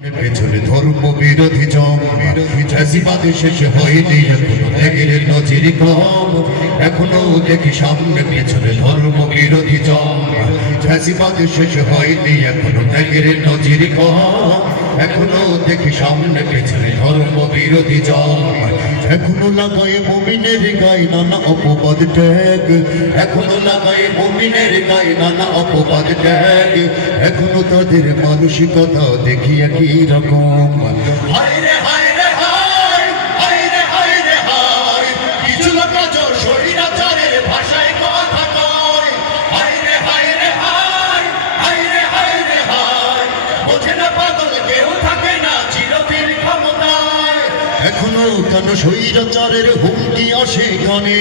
পেছনে ধর্ম বিরোধী জম। শেষ হয়নি এখনও ত্যাগের নজির কম। এখনও দেখি সামনে পেছনে ধর্ম বিরোধী জম। চাষিবাদে শেষ হয়নি এখনও ত্যাগের নজির কম। এখনও দেখি সামনে পেছনে ধর্ম বিরোধী জল। এখনও লাগায় মুমিনের গায়ে নানা অপবাদ ট্যাগ এখনও লাগায় মুমিনের গায়ে নানা অপবাদ ট্যাগ এখনও তাদের মানসিকতা দেখি একই রকম। হায় রে, হায় কেন স্বৈরাচারের হুমকি আসে কানে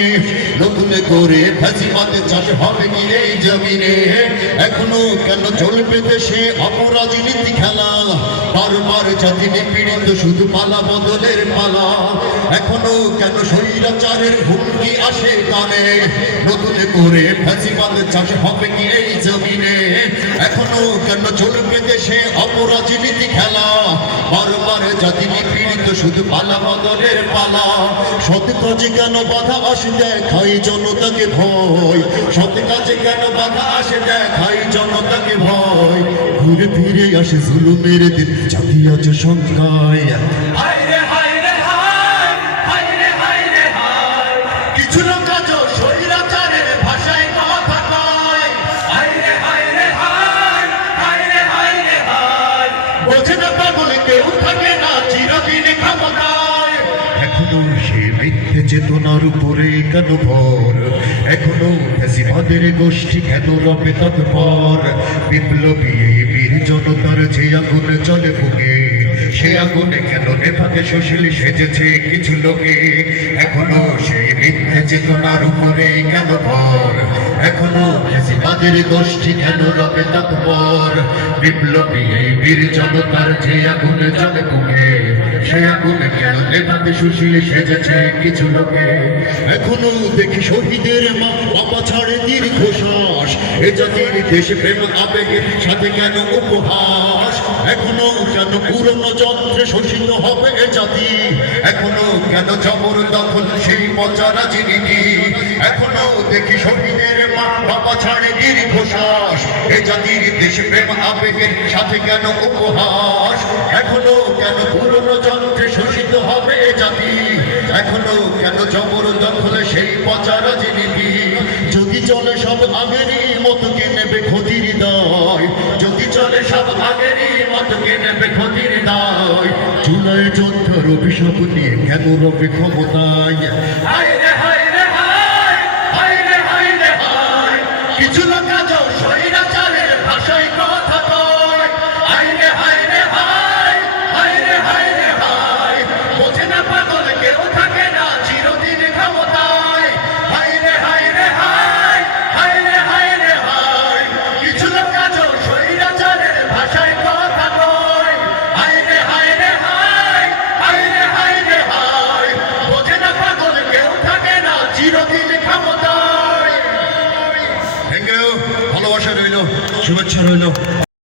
নতুন করে ফাঁসিবাদে চাষ হবে কি এই জমিনে? এখনও কেন চলবে দেশে অপরাজনীতি খেলা? বারবার জাতি নিপীড়িত শুধু পালা বদলের পালা। এখনও কেন হুমকি আসে কানে নতুন করে ফাঁসিবাদ চাষ হবে কি এই জমিনে? এখনও কেন চলবে দেশে অপরাজনীতি খেলা? বারবার জাতি নিপীড়িত, শুধু পালা বদলের পালা। সৎ কাজে কেন বাধা আসে দেখাই জনতাকে ভয়? সৎ কাজে কেন বাধা আসে দেখাই জনতাকে ভয়? ঘুরে ফিরে আসে জুলুমের দিন, জাতি আছে সংখ্যায়। হায় রে হায় এখনও সে মিথ্যে চেতনার উপরে কেন ভর? এখনও ফ্যাসিবাদের গোষ্ঠী কেন রবে তৎপর? বিপ্লবী বীর জনতার যে আগুন চলে বুকে সে আগুনে কেন নেভাকে সুশীল সেজেছে কিছু লোকে? এখনও সেই মিথ্যে চেতনার উপরে কেন ভর? এখনও ফ্যাসিবাদের গোষ্ঠী কেন রবে তৎপর? বিপ্লবী এই বীর জনতার যে আগুন চলে বুকে সে আগুনে কেন নেভাকে সুশীল সেজেছে কিছু লোকে? এখনও দেখি শহীদের মা, বাবা ছাড়ে দীর্ঘশ্বাস। এ জাতির দেশ প্রেম আবেগের সাথে কেন উপহাস? এখনও কেন পুরনো যন্ত্রে শোষিত হবে এ জাতি? এখনও কেন জবর দখল সেই মজা রাজনীতি? এখনও আবেগের সাথে কেন উপহাস? এখনও কেন পুরনো যন্ত্রে শোষিত হবে এ জাতি? এখনও কেন সেই পচা রাজনীতি? যদি চলে সব আগেরই মতো কে নেবে ক্ষতির দায়? যদি চলে সব আগেরই মতো কে নেবে ক্ষতির দায়? চুলায় যোদ্ধার অভিশাপ নিয়ে কেন রবে ক্ষমতায়? శివక్షణంలో